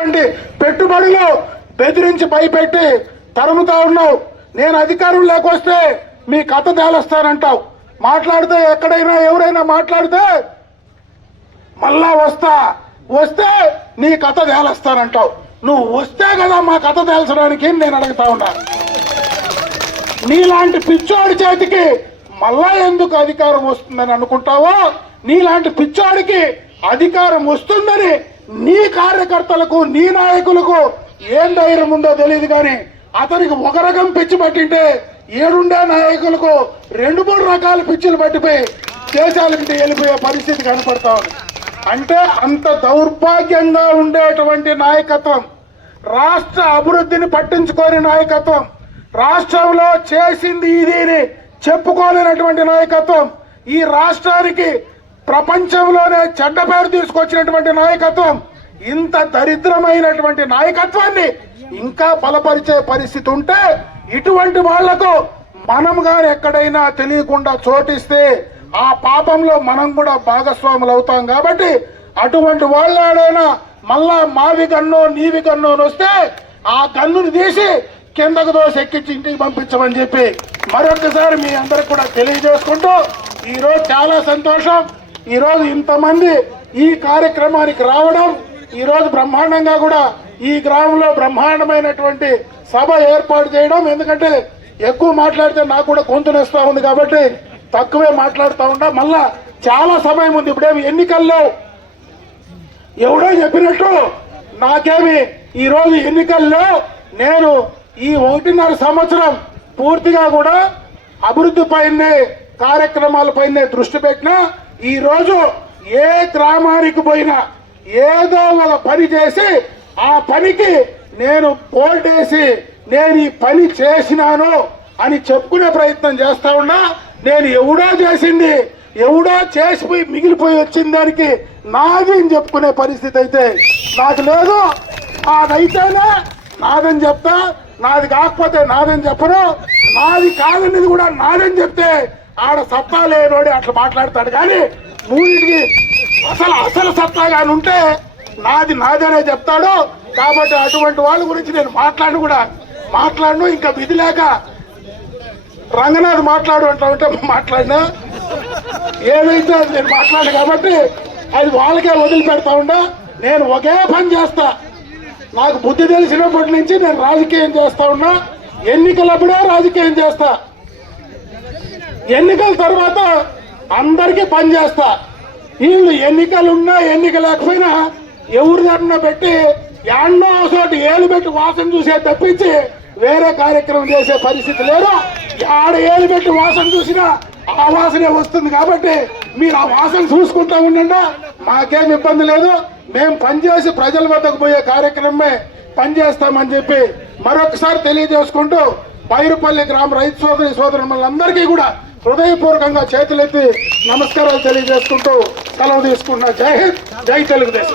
పెట్టినటువంటి పెట్టుబడులు బెదిరించి భయపెట్టి తరుముతా ఉన్నావు. నేను అధికారం లేకొస్తే మీ కథ తేలుస్తానంటావు. మాట్లాడితే ఎక్కడైనా ఎవరైనా మాట్లాడితే మళ్ళా వస్తే నీ కథ తేలుస్తానంటావు. నువ్వు వస్తే కదా మా కథ తేల్చడానికి నేను అడుగుతా ఉన్నా. నీలాంటి పిచ్చోడి చేతికి మళ్ళా ఎందుకు అధికారం వస్తుందని అనుకుంటావో, నీలాంటి పిచ్చోడికి అధికారం వస్తుందని నీ కార్యకర్తలకు నీ నాయకులకు ఏం ధైర్యం ఉందో తెలియదు. కానీ అతనికి ఒక రకం పిచ్చి పట్టింటే ఏడుండే నాయకులకు 2-3 రకాల పిచ్చిలు పట్టిపోయి దేశాలకి వెళ్ళిపోయే పరిస్థితి కనపడతా ఉంది. అంటే అంత దౌర్భాగ్యంగా ఉండేటువంటి నాయకత్వం, రాష్ట్ర అభివృద్ధిని పట్టించుకోని నాయకత్వం, రాష్ట్రంలో చేసింది ఇది చెప్పుకోలేనటువంటి నాయకత్వం, ఈ రాష్ట్రానికి ప్రపంచంలోనే చెడ్డ పేరు తీసుకొచ్చినటువంటి నాయకత్వం, ఇంత దరిద్రమైనటువంటి నాయకత్వాన్ని ఇంకా బలపరిచే పరిస్థితి ఉంటే ఇటువంటి వాళ్లకు మనం గాని ఎక్కడైనా తెలియకుండా చోటిస్తే ఆ పాపంలో మనం కూడా భాగస్వాములు అవుతాం. కాబట్టి అటువంటి వాళ్ళైనా మళ్ళా మావి గన్నో నీవి గన్నో వస్తే ఆ గన్నుని తీసి కిందకు దోసి ఎక్కించి ఇంటికి పంపించమని చెప్పి మరొకసారి మీ అందరికి కూడా తెలియజేసుకుంటూ, ఈరోజు చాలా సంతోషం. ఈరోజు ఇంతమంది ఈ కార్యక్రమానికి రావడం, ఈరోజు బ్రహ్మాండంగా కూడా ఈ గ్రామంలో బ్రహ్మాండమైనటువంటి సభ ఏర్పాటు చేయడం. ఎందుకంటే ఎక్కువ మాట్లాడితే నాకు కూడా గొంతు నొస్తా ఉంది కాబట్టి తక్కువే మాట్లాడుతూ ఉంటా. మళ్ళా చాలా సమయం ఉంది. ఇప్పుడేమి ఎన్నికల్లో ఎవడో చెప్పినట్టు నాకేమి ఈరోజు ఎన్నికల్లో నేను ఈ 1.5 సంవత్సరం పూర్తిగా కూడా అభివృద్ధి పైనే కార్యక్రమాలపైనే దృష్టి పెట్టినా, ఈ రోజు ఏ గ్రామానికి పోయినా ఏదో ఒక పని చేసి ఆ పనికి నేను పోల్టేసి నేను ఈ పని చేసినాను అని చెప్పుకునే ప్రయత్నం చేస్తా ఉన్నా. నేను ఎవడో చేసింది ఎవడో చేసిపోయి మిగిలిపోయి వచ్చిన దానికి నాది అని చెప్పుకునే పరిస్థితి అయితే నాకు లేదు. అదైతేనే నాదని చెప్తా, నాది కాకపోతే నాదని చెప్పను. నాది కాదనేది కూడా నాదని చెప్తే ఆడ సత్తా లేనోడి అట్లా మాట్లాడతాడు. కానీ మూడింటికి అసలు సత్తా కానీ ఉంటే నాది నాదనే చెప్తాడు. కాబట్టి అటువంటి వాళ్ళ గురించి నేను మాట్లాడను. ఇంకా విధి లేక రంగనాథ్ మాట్లాడు అంటా మాట్లాడినా ఏదైతే అది నేను మాట్లాడు కాబట్టి అది వాళ్ళకే వదిలిపెడతా ఉండా. నేను ఒకే పని చేస్తా. నాకు బుద్ధి తెలిసినప్పటి నుంచి నేను రాజకీయం చేస్తా ఉన్నా. ఎన్నికలప్పుడే రాజకీయం చేస్తా, ఎన్నికల తర్వాత అందరికీ పని చేస్తా. వీళ్ళు ఎన్నికలున్నా ఎన్నిక లేకపోయినా ఎవరిదన్నా పెట్టి ఎన్నో చోటు ఏలు పెట్టి వాసన చూసే తప్పించి వేరే కార్యక్రమం చేసే పరిస్థితి లేదు. ఆడ ఏలు పెట్టి వాసన చూసినా ఆ వాసనే వస్తుంది. కాబట్టి మీరు ఆ వాసన చూసుకుంటా ఉండండి, మాకేం ఇబ్బంది లేదు. మేము పనిచేసి ప్రజల వద్దకు పోయే కార్యక్రమమే పనిచేస్తామని చెప్పి మరొకసారి తెలియజేసుకుంటూ, పైరుపల్లి గ్రామ రైతు సోదరులందరికీ కూడా హృదయపూర్వకంగా చేతులెత్తి నమస్కారాలు తెలియజేసుకుంటూ సెలవు తీసుకుంటున్నా. జై హింద్, జై తెలుగుదేశం.